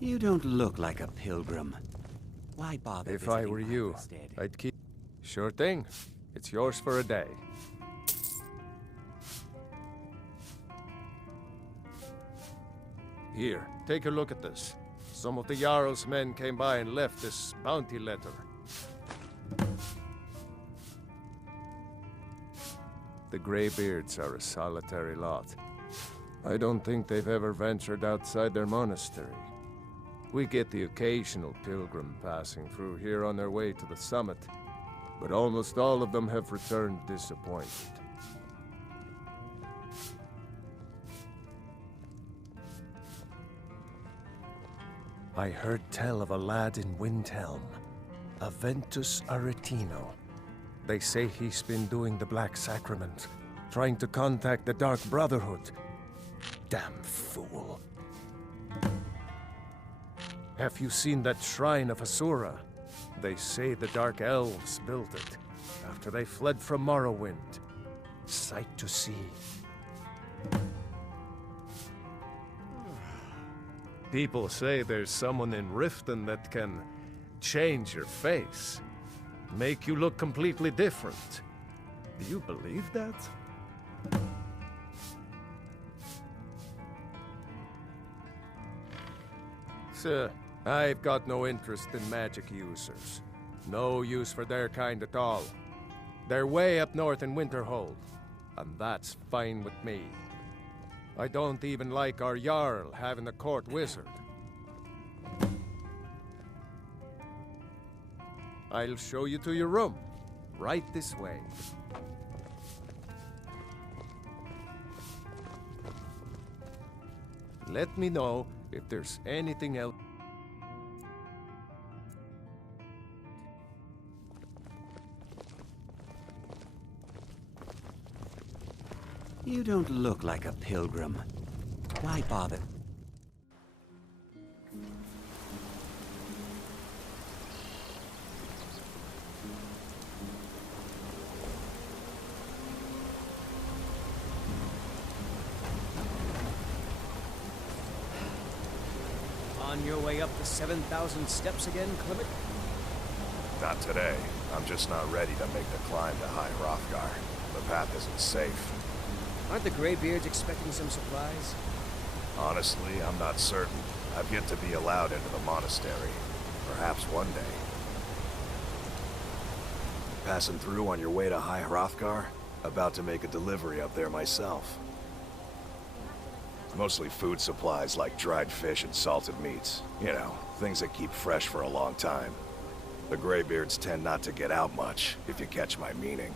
You don't look like a pilgrim. Why bother? If I were you, I'd keep... Sure thing. It's yours for a day. Here, take a look at this. Some of the Jarl's men came by and left this bounty letter. The Greybeards are a solitary lot. I don't think they've ever ventured outside their monastery. We get the occasional pilgrim passing through here on their way to the summit, but almost all of them have returned disappointed. I heard tell of a lad in Windhelm, Aventus Aretino. They say he's been doing the Black Sacrament, trying to contact the Dark Brotherhood. Damn fool. Have you seen that shrine of Asura? They say the Dark Elves built it, after they fled from Morrowind. Sight to see. People say there's someone in Riften that can change your face, make you look completely different. Do you believe that? Sir, I've got no interest in magic users. No use for their kind at all. They're way up north in Winterhold, and that's fine with me. I don't even like our Jarl having a court wizard. I'll show you to your room. Right this way. Let me know if there's anything else. You don't look like a pilgrim. Why bother? On your way up the 7,000 steps again, Clement? Not today. I'm just not ready to make the climb to High Hrothgar. The path isn't safe. Aren't the Greybeards expecting some supplies? Honestly, I'm not certain. I've yet to be allowed into the monastery. Perhaps one day. Passing through on your way to High Hrothgar? About to make a delivery up there myself. Mostly food supplies like dried fish and salted meats. You know, things that keep fresh for a long time. The Greybeards tend not to get out much, if you catch my meaning.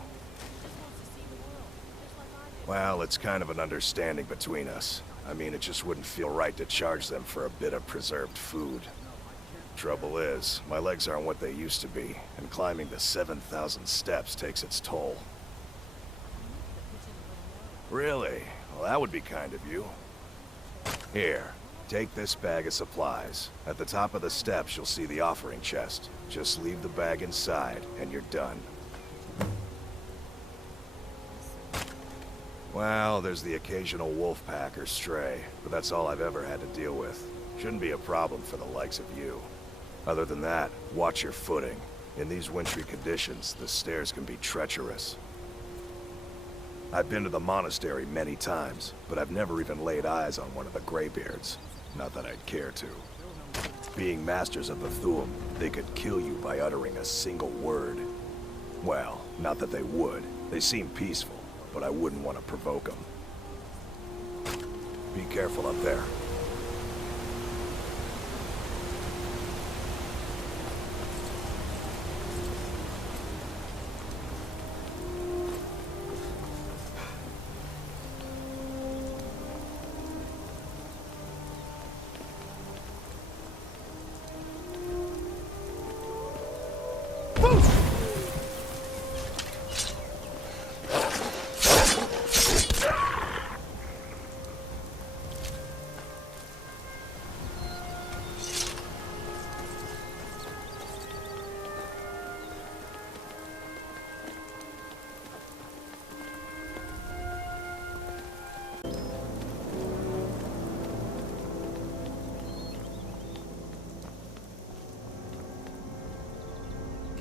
Well, it's kind of an understanding between us. I mean, it just wouldn't feel right to charge them for a bit of preserved food. Trouble is, my legs aren't what they used to be, and climbing the 7,000 steps takes its toll. Really? Well, that would be kind of you. Here, take this bag of supplies. At the top of the steps, you'll see the offering chest. Just leave the bag inside, and you're done. Well, there's the occasional wolf pack or stray, but that's all I've ever had to deal with. Shouldn't be a problem for the likes of you. Other than that, watch your footing. In these wintry conditions, the stairs can be treacherous. I've been to the monastery many times, but I've never even laid eyes on one of the Greybeards. Not that I'd care to. Being masters of the Thu'um, they could kill you by uttering a single word. Well, not that they would. They seem peaceful, but I wouldn't want to provoke them. Be careful up there.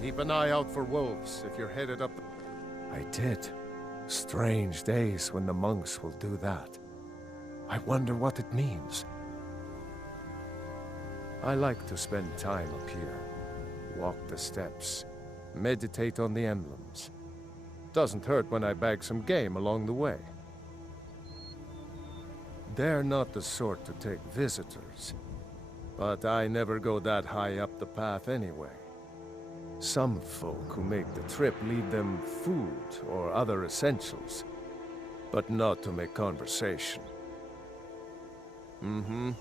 Keep an eye out for wolves if you're headed up. I did. Strange days when the monks will do that. I wonder what it means. I like to spend time up here. Walk the steps. Meditate on the emblems. Doesn't hurt when I bag some game along the way. They're not the sort to take visitors. But I never go that high up the path anyway. Some folk who make the trip leave them food or other essentials, but not to make conversation. Mm-hmm.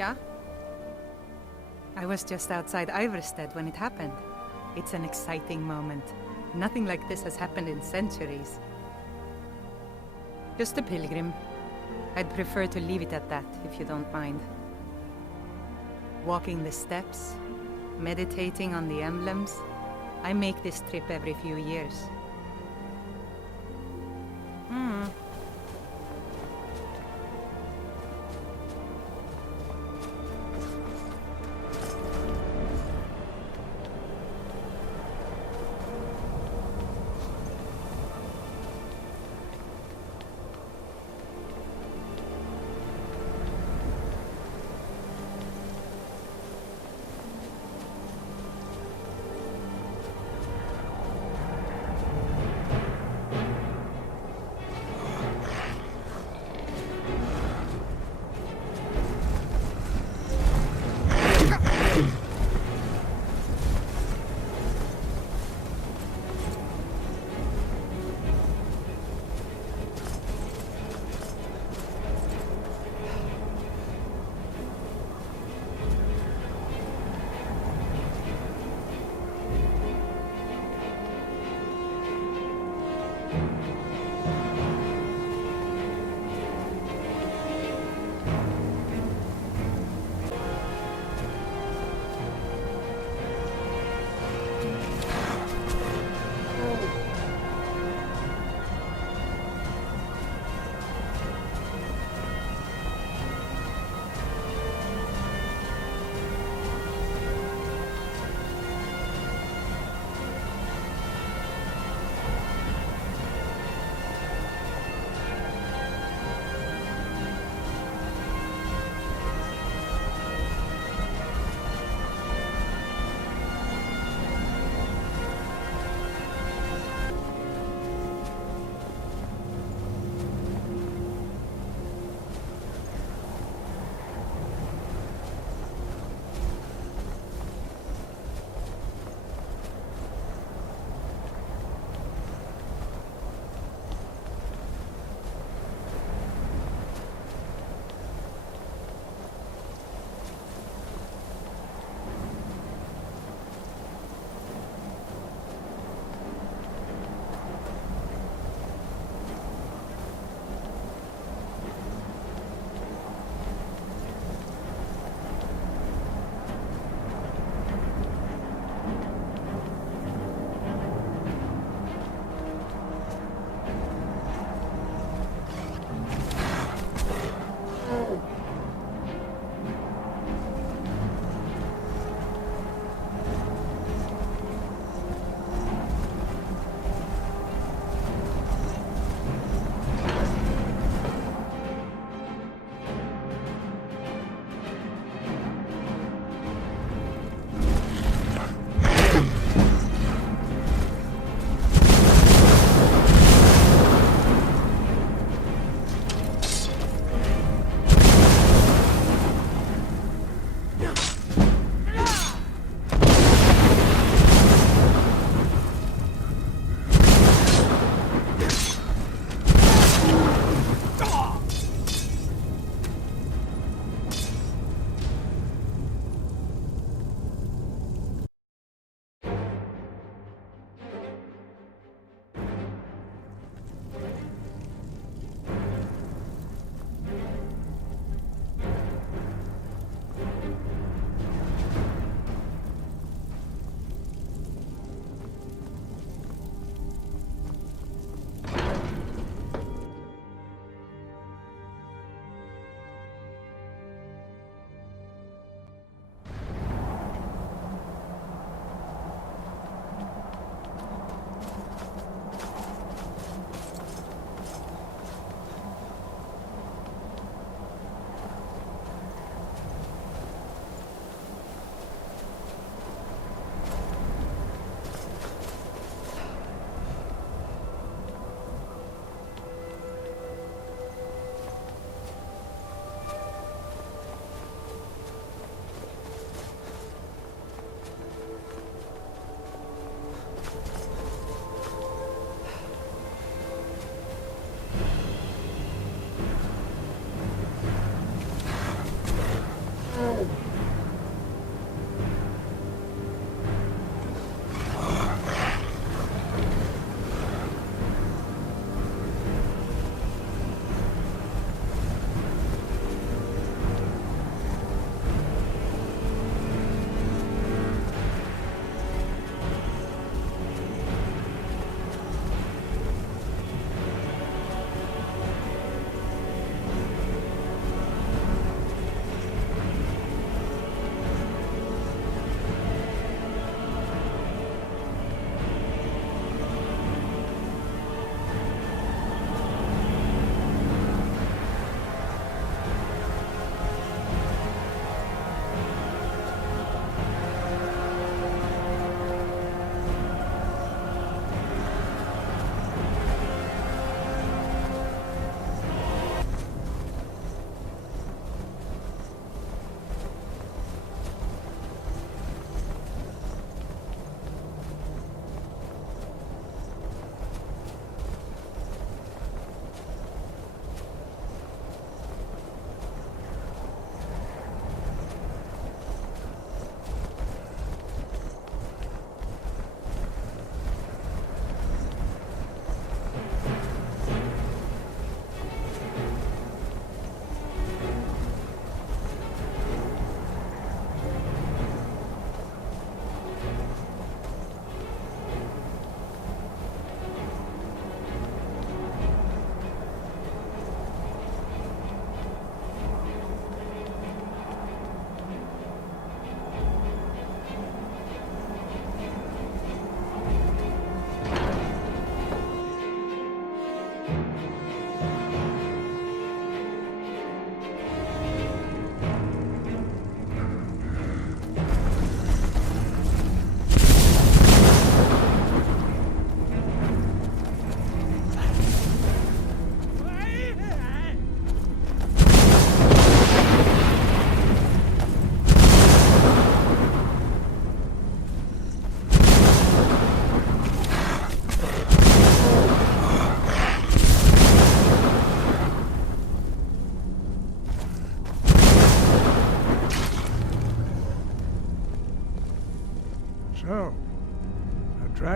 Yeah? I was just outside Iverstead when it happened. It's an exciting moment. Nothing like this has happened in centuries. Just a pilgrim. I'd prefer to leave it at that, if you don't mind. Walking the steps, meditating on the emblems. I make this trip every few years.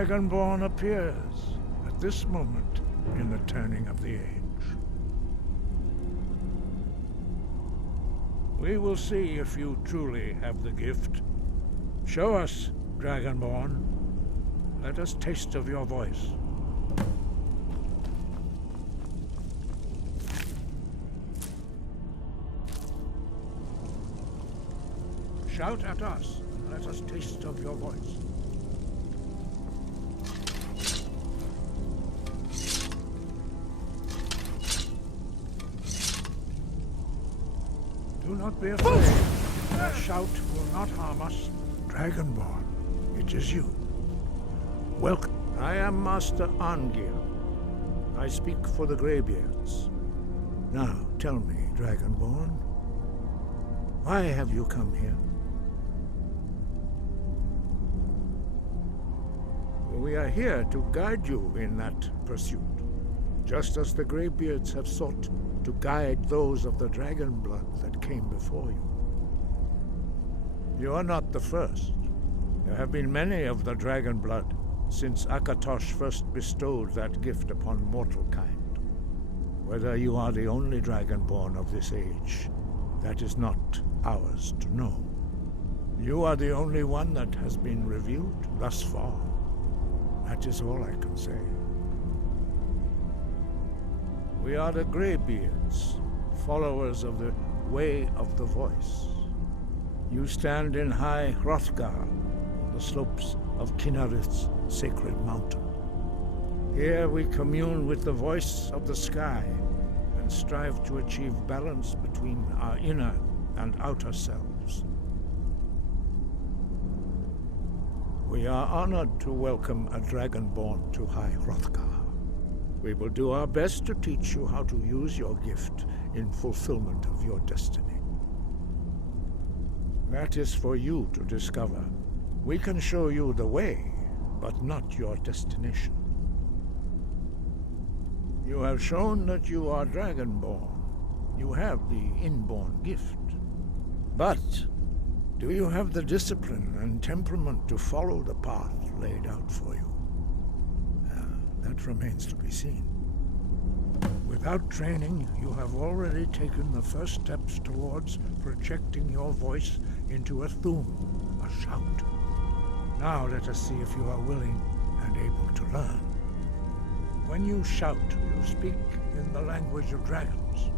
Dragonborn appears at this moment in the turning of the age. We will see if you truly have the gift. Show us, Dragonborn. Let us taste of your voice. Shout at us, and let us taste of your voice. Do not be afraid. Our shout will not harm us. Dragonborn, it is you. Welcome. I am Master Angir. I speak for the Greybeards. Now, tell me, Dragonborn, why have you come here? We are here to guide you in that pursuit, just as the Greybeards have sought to guide those of the dragon blood that came before you. You are not the first. There have been many of the dragon blood since Akatosh first bestowed that gift upon mortal kind. Whether you are the only dragonborn of this age, that is not ours to know. You are the only one that has been revealed thus far. That is all I can say. We are the Greybeards, followers of the Way of the Voice. You stand in high Hrothgar, on the slopes of Kinnarith's sacred mountain. Here we commune with the voice of the sky and strive to achieve balance between our inner and outer selves. We are honored to welcome a dragonborn to High Hrothgar. We will do our best to teach you how to use your gift in fulfillment of your destiny. That is for you to discover. We can show you the way, but not your destination. You have shown that you are dragonborn. You have the inborn gift. But do you have the discipline and temperament to follow the path laid out for you? That remains to be seen. Without training, you have already taken the first steps towards projecting your voice into a thum, a shout. Now let us see if you are willing and able to learn. When you shout, you speak in the language of dragons.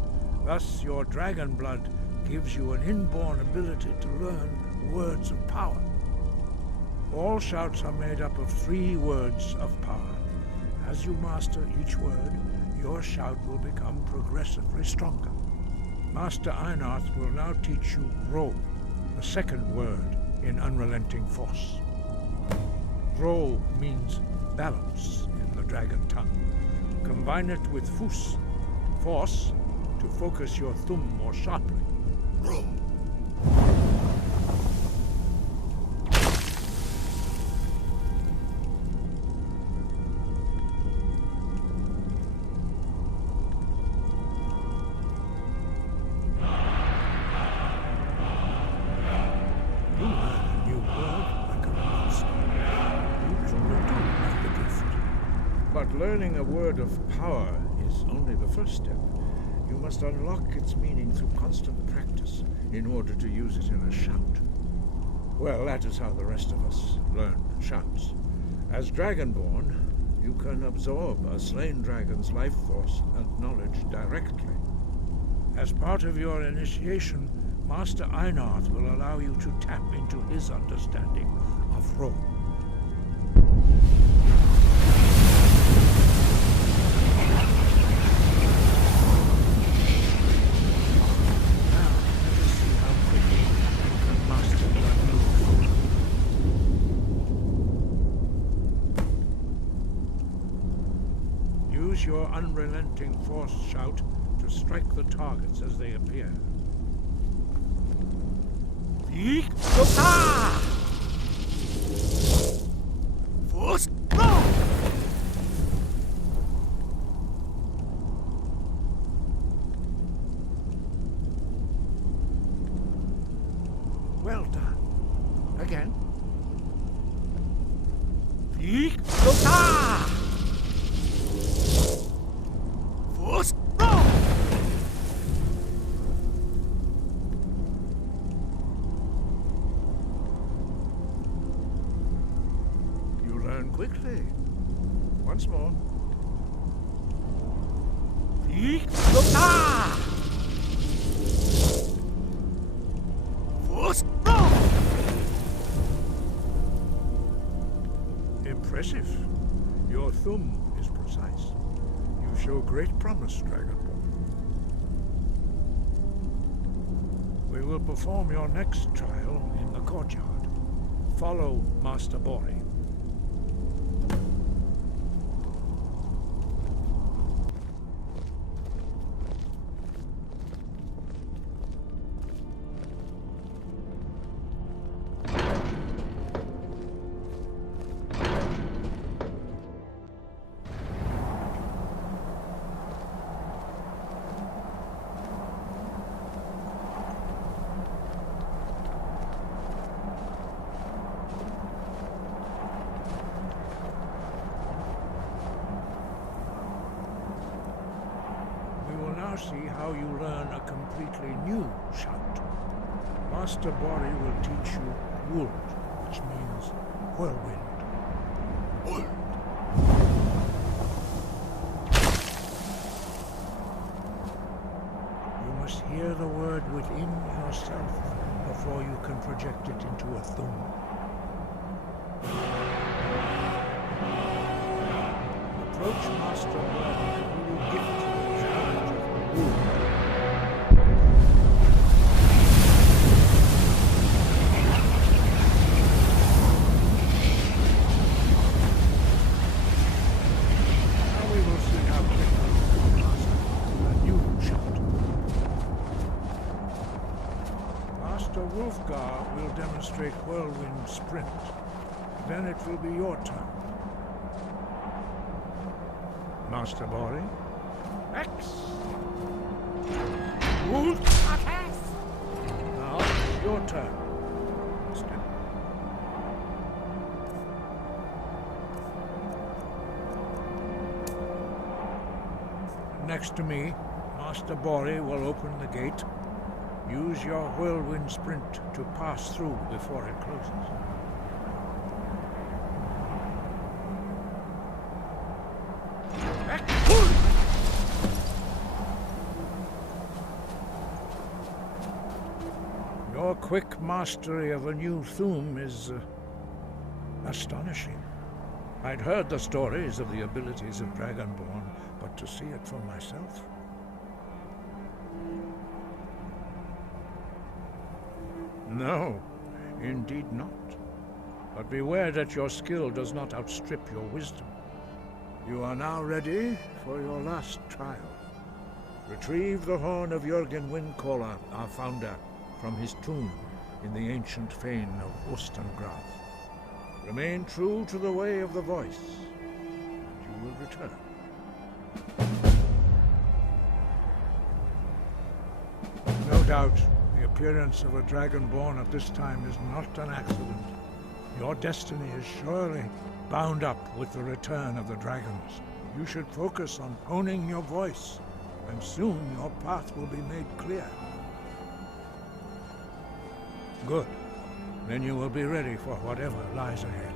Thus, your dragon blood gives you an inborn ability to learn words of power. All shouts are made up of 3 words of power. As you master each word, your shout will become progressively stronger. Master Einarth will now teach you Ro, the second word in Unrelenting Force. Ro means balance in the dragon tongue. Combine it with Fus, force, to focus your thumb more sharply. Ro. Learning a word of power is only the first step. You must unlock its meaning through constant practice in order to use it in a shout. Well, that is how the rest of us learn shouts. As Dragonborn, you can absorb a slain dragon's life force and knowledge directly. As part of your initiation, Master Einarth will allow you to tap into his understanding of Ro. Your unrelenting force shout to strike the targets as they appear. Force go! Well done. Again. You learn quickly. Once more. Impressive. Your thumb is precise. You show great promise, Dragonborn. We will perform your next trial in the courtyard. Follow Master Bori. See how you learn a completely new shout. Master Bori will teach you Wuld, which means whirlwind. Wuld. You must hear the word within yourself before you can project it into a thum. Approach Master Bori and he will gift you the challenge of Now we will see how quickly you can master a new shout. Master Wolfgar will demonstrate Whirlwind Sprint. Then it will be your turn. Master Bori? X! Wolf! Now, your turn. Step. Next to me, Master Bori will open the gate. Use your whirlwind sprint to pass through before it closes. Your quick mastery of a new thum is astonishing. I'd heard the stories of the abilities of Dragonborn, but to see it for myself... No, indeed not. But beware that your skill does not outstrip your wisdom. You are now ready for your last trial. Retrieve the horn of Jürgen Windcaller, our founder, from his tomb in the ancient fane of Ostengraf. Remain true to the way of the voice, and you will return. No doubt, the appearance of a Dragonborn at this time is not an accident. Your destiny is surely bound up with the return of the dragons. You should focus on honing your voice, and soon your path will be made clear. Good. Then you will be ready for whatever lies ahead.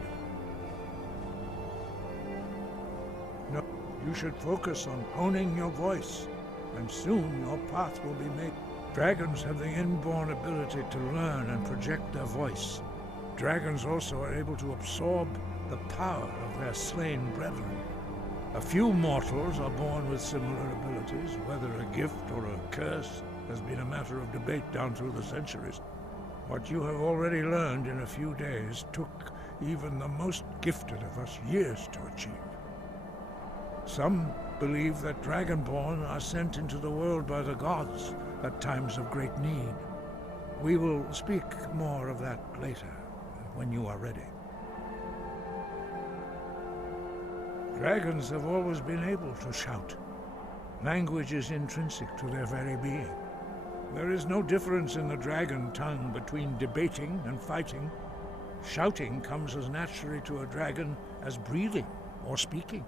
No, you should focus on honing your voice, and soon your path will be made. Dragons have the inborn ability to learn and project their voice. Dragons also are able to absorb the power of their slain brethren. A few mortals are born with similar abilities. Whether a gift or a curse has been a matter of debate down through the centuries. What you have already learned in a few days took even the most gifted of us years to achieve. Some believe that Dragonborn are sent into the world by the gods at times of great need. We will speak more of that later, when you are ready. Dragons have always been able to shout. Language is intrinsic to their very being. There is no difference in the dragon tongue between debating and fighting. Shouting comes as naturally to a dragon as breathing or speaking.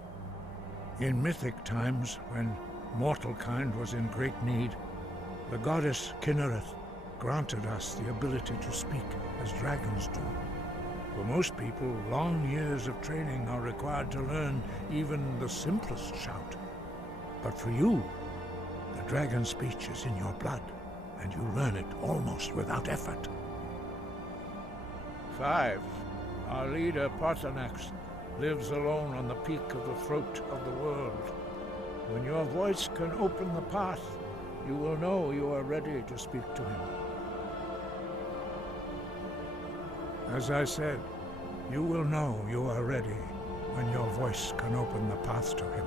In mythic times, when mortal kind was in great need, the goddess Kinnereth granted us the ability to speak as dragons do. For most people, long years of training are required to learn even the simplest shout. But for you, the dragon speech is in your blood, and you learn it almost without effort. 5. Our leader, Parthenax, lives alone on the peak of the throat of the world. When your voice can open the path, you will know you are ready to speak to him. As I said, you will know you are ready when your voice can open the path to him.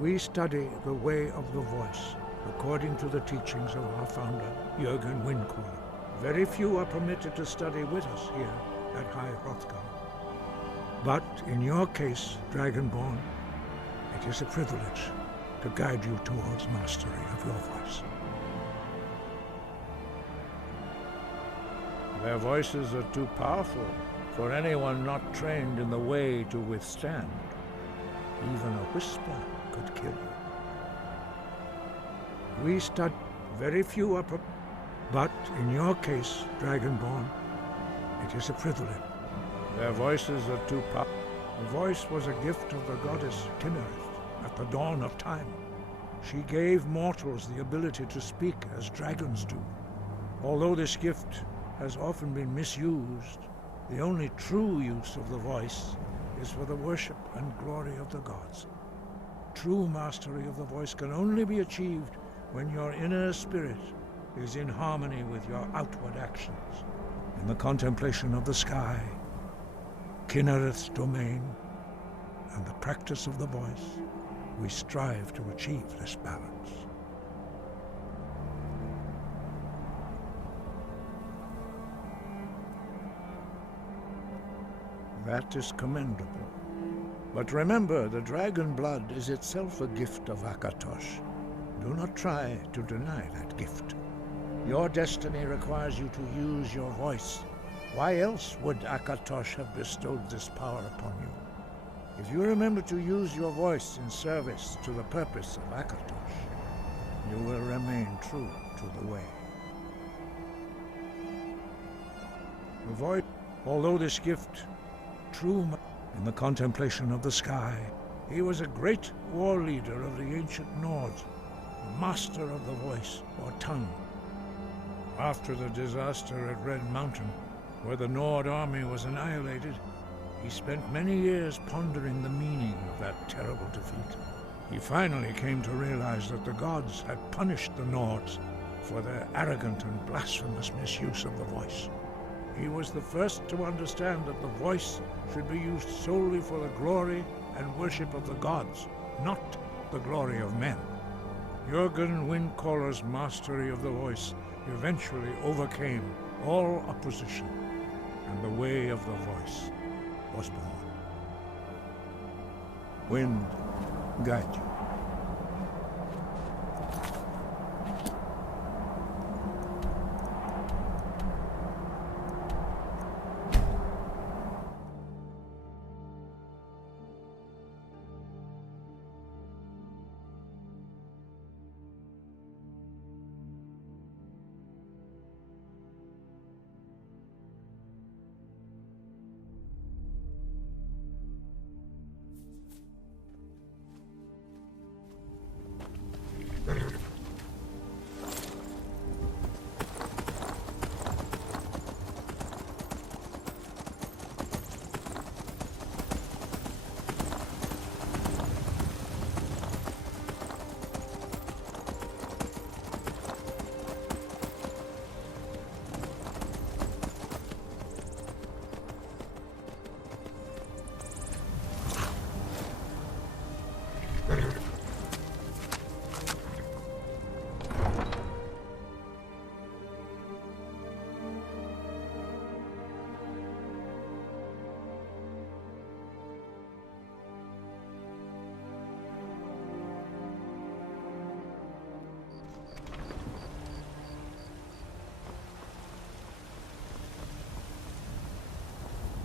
We study the way of the voice according to the teachings of our founder, Jürgen Windcaller. Very few are permitted to study with us here at High Hrothgar. But in your case, Dragonborn, it is a privilege to guide you towards mastery of your voice. Their voices are too powerful for anyone not trained in the way to withstand. Even a whisper could kill you. We study very few are but in your case, Dragonborn, it is a privilege. Their voices are too powerful. The voice was a gift of the goddess Kinnereth at the dawn of time. She gave mortals the ability to speak as dragons do. Although this gift has often been misused, the only true use of the voice is for the worship and glory of the gods. True mastery of the voice can only be achieved when your inner spirit is in harmony with your outward actions. In the contemplation of the sky, Kinnereth's domain, and the practice of the voice, we strive to achieve this balance. That is commendable. But remember, the dragon blood is itself a gift of Akatosh. Do not try to deny that gift. Your destiny requires you to use your voice. Why else would Akatosh have bestowed this power upon you? If you remember to use your voice in service to the purpose of Akatosh, you will remain true to the way. The voice, although this gift, true in the contemplation of the sky, he was a great war leader of the ancient Nords, a master of the voice or tongue. After the disaster at Red Mountain, where the Nord army was annihilated, he spent many years pondering the meaning of that terrible defeat. He finally came to realize that the gods had punished the Nords for their arrogant and blasphemous misuse of the voice. He was the first to understand that the voice should be used solely for the glory and worship of the gods, not the glory of men. Jürgen Windcaller's mastery of the voice eventually overcame all opposition, and the way of the voice was born. Wind, guide you.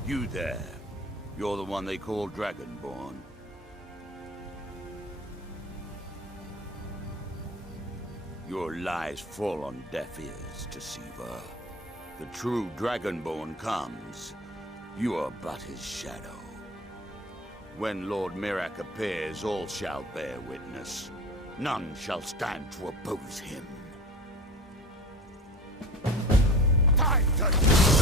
You there. You're the one they call Dragonborn. Your lies fall on deaf ears, Deceiver. The true Dragonborn comes. You are but his shadow. When Lord Mirak appears, all shall bear witness. None shall stand to oppose him. Time to...